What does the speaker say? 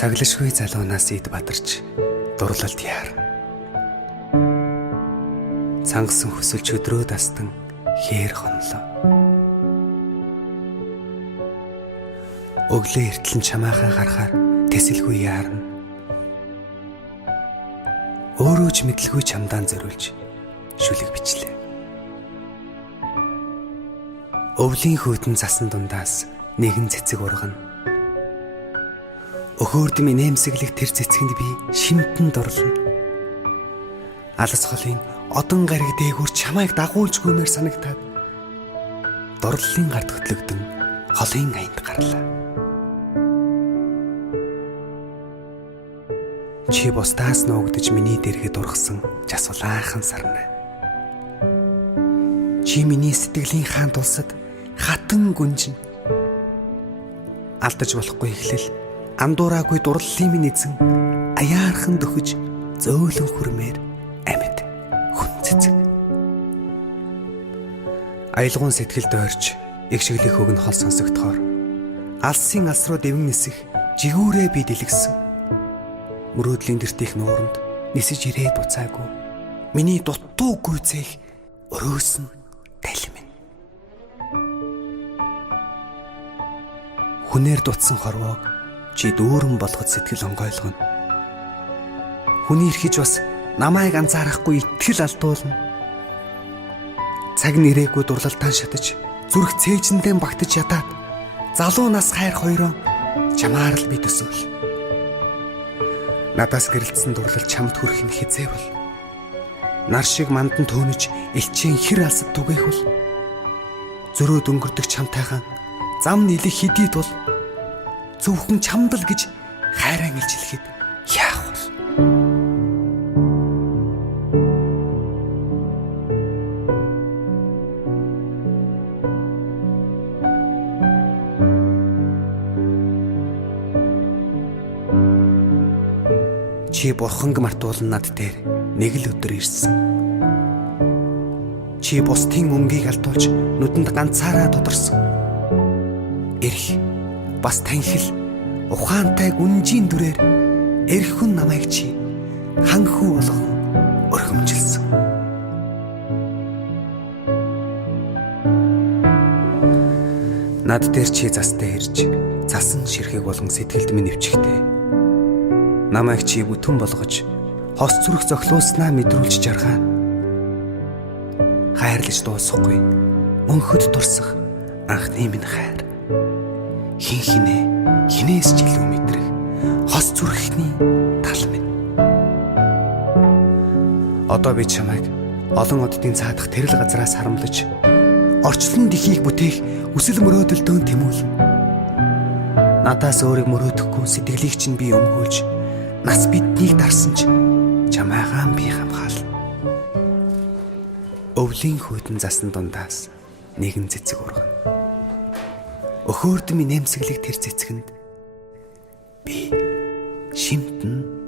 Цаглашгүй залуунаас ид бадарч дурлалт яар. Цангасан хөсөлж өдрөө дастан хээр хонлоо. Өглөө эртлэн чамаахан харахаар тэсэлгүй яарна. Өөрөө ч мэдлгүй чамдаан зориулж шүлэг бичлээ. Өвлийн хүйтэн засан дундаас нэгэн цэцэг ургана. Өхөөрдөм инээмсэглэх тэр цэцгэнд би шимтэн дурлана. Алс холын одон гариг дээгүүр чамайг дагуулж гүмээр санагтаад дурлалын гарт хөтлөгдөн холын аянд гарлаа. Чи бусдаас нуугдж миний дэргэд ургасан жасулаахан сарна. Чи миний сэтгэлийн хаант улсад хатан гүнжин. Алдаж болохгүй эхлэл андуураагүй дурлалын минь эзэн аяархан дөхөж зөөлөн хүрмээр амьд хүн цэцэг. Аялгуун сэтгэлд ойрч их шиглэх хөг нь хол сонсогдохоор алсын алс руу дэвэн нисэх жигүүрээ би дэлгэсэн. Мөрөөдлийн дэртих нууранд нисэж ирээд буцаагүй. Миний дутуу гүйцээх өрөөсөн таль минь. Хүнээр дутсан хорвоог чи дүүрэн болгож сэтгэл онгойлгоно. Хүний эрхэж бас намайг анзаарахгүй итгэл алдуулна. Цаг нэрээгүй дурлалтаа шатаж зүрх цээжэндээ багтаж ядаад залуу нас хайр хоёроо чамаар л би төсөөл. Надаас гэрэлтсэн дурлал чамд хүрэх нь хизээ бол. Нар шиг мандан төөнөж элчийн хэр алсад түгээх бол. Зөрөөд өнгөрдөг чамтайхан зам нийлэх хэдийд бол зөвхөн чамд л гэж хайран илжлэхэд яах вэ? Чи бурханг мартуулна над дээр нэг л өдөр ирсэн. Чи бусдын өнгийг алдуулж нүдэнд ганцаараа тодорсон. Эрх бас танхил ухаантай гүнжийн дүрээр эрхэн намайг чи ханхүү болгон өргөмжилсөн. Над дээр чи застаа ирж цасан ширхэг болгон сэтгэлд минь нэвчихтэй. Намайг чи бүтэн болгож хос зүрх зохилуулснаа мэдрүүлж жаргаа. Хайрлаж дуусахгүй өнхөд дурсах анхны минь хайр. Хинээс ч илүү мэдрэх хос зүрхний тал минь. Одоо би чамайг олон оддын цаадах тэрэл газраас харамлаж орчлон дихийг бүтээх үсэл мөрөөдөлдөө тэмүүл. Надаас өөрийг мөрөөдөхгүй сэтгэлийг чинь би өмгөөлж нас биднийг дарсан ч чамайгаа би хамгаална. Өвлийн хүйтэн засан дундаас нэгэн цэцэг ургана. Өхөөрдөм инээмсэглэх тэр цэцгэнд би шимтэн